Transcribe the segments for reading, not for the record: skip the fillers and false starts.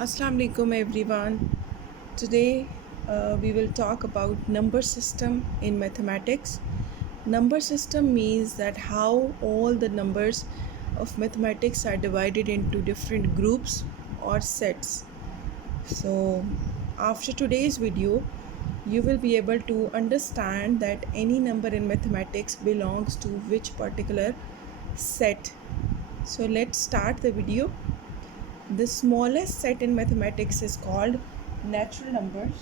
Assalamu alaikum everyone. Today we will talk about number system in mathematics. Number system means that how all the numbers of mathematics are divided into different groups or sets. So after today's video, you will be able to understand that any number in mathematics belongs to which particular set. So let's start the video. The smallest set in mathematics is called natural numbers.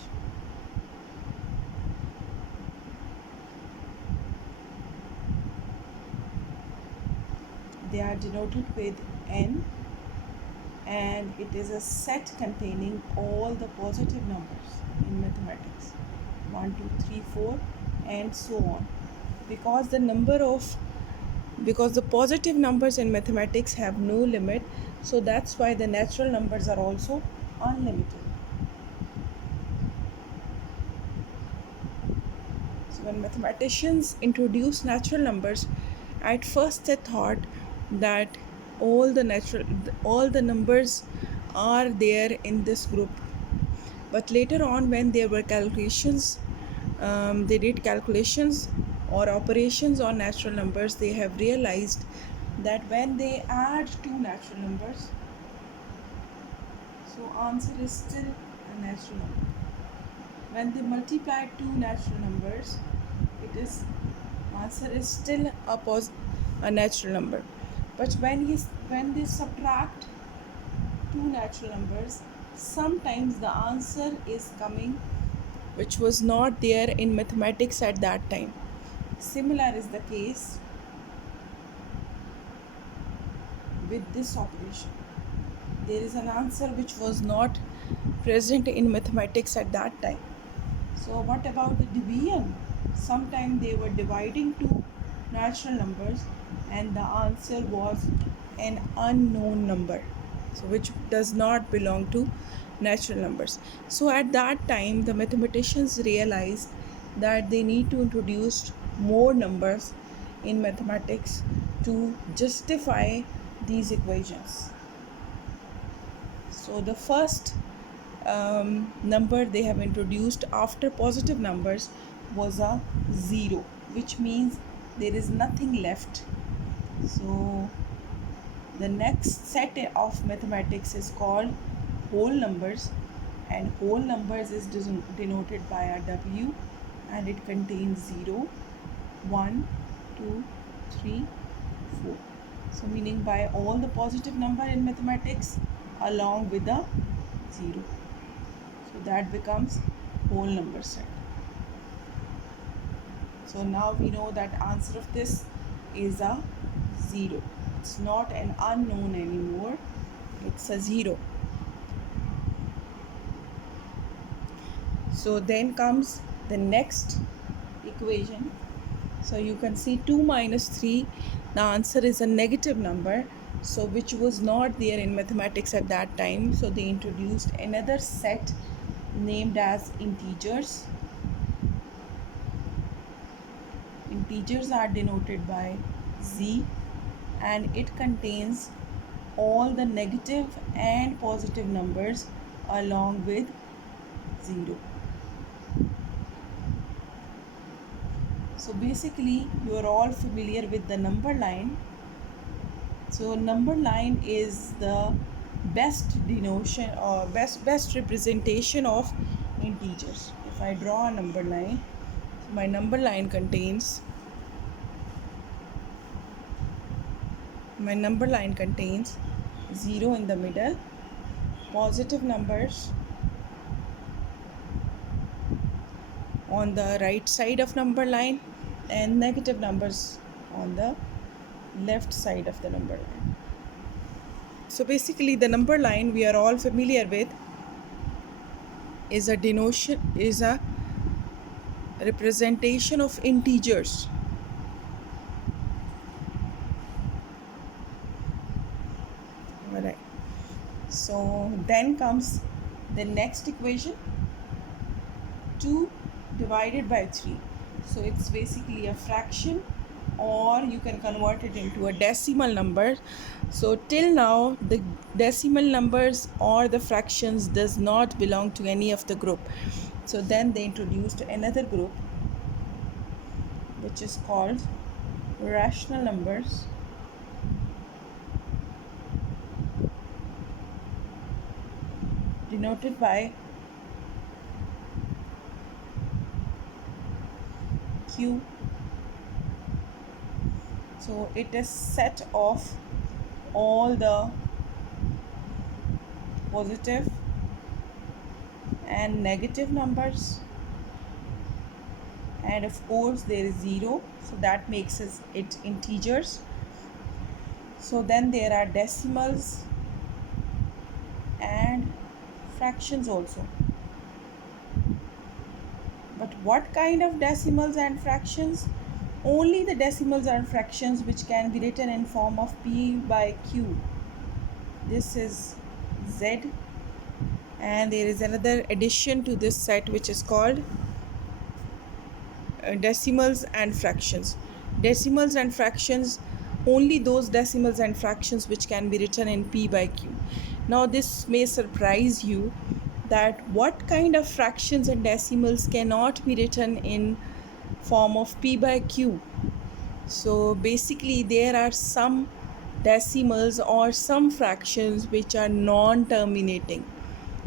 They are denoted with n, and it is a set containing all the positive numbers in mathematics 1, 2, 3, 4, and so on. Because the positive numbers in mathematics have no limit, so that's why the natural numbers are also unlimited. So when mathematicians introduced natural numbers, at first they thought that all the numbers are there in this group. But later on, when there were calculations, they did calculations or operations on natural numbers. They have realized that when they add two natural numbers, so answer is still a natural number. When they multiply two natural numbers, it is answer is still a natural number. But when they subtract two natural numbers, sometimes the answer is coming which was not there in mathematics at that time. Similar is the case with this operation. There is an answer which was not present in mathematics at that time. So what about the division? Sometimes they were dividing two natural numbers and the answer was an unknown number, so which does not belong to natural numbers. So at that time the mathematicians realized that they need to introduce more numbers in mathematics to justify these equations. So the first number they have introduced after positive numbers was a zero, which means there is nothing left. So the next set of mathematics is called whole numbers, and whole numbers is denoted by a W, and it contains 0, 1, 2, 3, 4. So meaning by all the positive number in mathematics along with the 0. So that becomes whole number set. So now we know that answer of this is a 0. It's not an unknown anymore, it's a 0. So then comes the next equation. So you can see 2 minus 3, the answer is a negative number, so which was not there in mathematics at that time. So they introduced another set named as integers. Integers are denoted by Z, and it contains all the negative and positive numbers along with 0. So basically you are all familiar with the number line. So number line is the best denotation or best representation of integers. If I draw a number line, my number line contains 0 in the middle, positive numbers on the right side of number line, and negative numbers on the left side of the number line. So basically the number line we are all familiar with is a representation of integers. Alright. So then comes the next equation, 2 divided by 3. So it's basically a fraction or you can convert it into a decimal number. So till now the decimal numbers or the fractions does not belong to any of the group. So then they introduced another group which is called rational numbers, denoted by Q. So it is set of all the positive and negative numbers, and of course there is 0, so that makes it integers. So then there are decimals and fractions also. But what kind of decimals and fractions? Only the decimals and fractions which can be written in form of P by Q. This is Z, and there is another addition to this set which is called decimals and fractions. Decimals and fractions, only those decimals and fractions which can be written in P by Q. Now this may surprise you that what kind of fractions and decimals cannot be written in form of P by Q. So basically there are some decimals or some fractions which are non-terminating.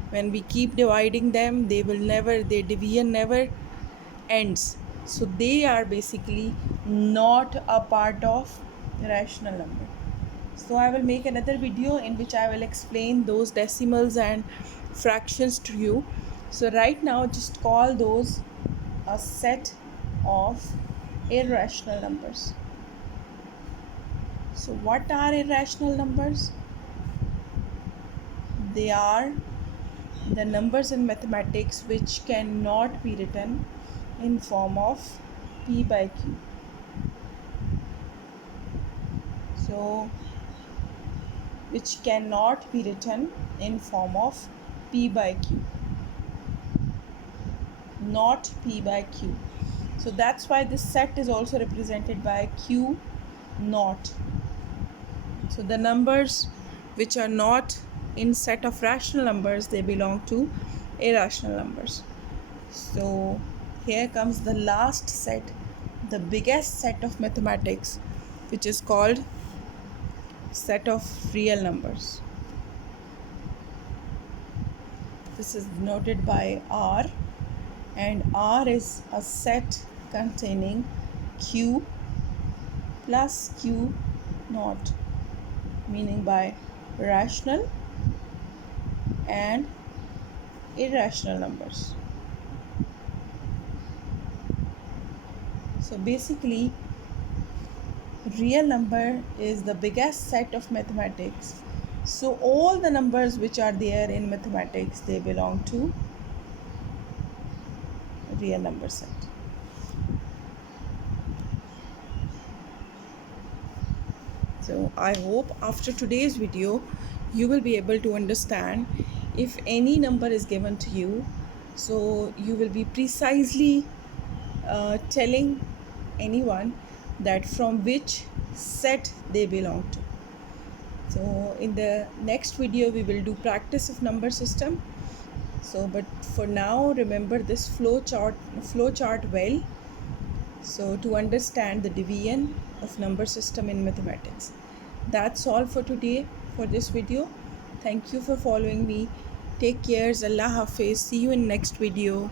When we keep dividing them, their division never ends. So they are basically not a part of rational number. So I will make another video in which I will explain those decimals and fractions to you. So right now just call those a set of irrational numbers. So what are irrational numbers? They are the numbers in mathematics which cannot be written in form of P by Q. So which cannot be written in form of P by Q, not P by Q. So that's why this set is also represented by Q naught. So the numbers which are not in set of rational numbers, they belong to irrational numbers. So here comes the last set, the biggest set of mathematics, which is called set of real numbers. This is denoted by R, and R is a set containing Q plus Q naught, meaning by rational and irrational numbers. So basically real number is the biggest set of mathematics. So all the numbers which are there in mathematics, they belong to real number set. So I hope after today's video you will be able to understand if any number is given to you, so you will be precisely telling anyone that from which set they belong to. So in the next video we will do practice of number system. So but for now remember this flow chart well, so to understand the division of number system in mathematics. That's all for today for this video. Thank you for following me. Take care. Allah Hafiz. See you in next video.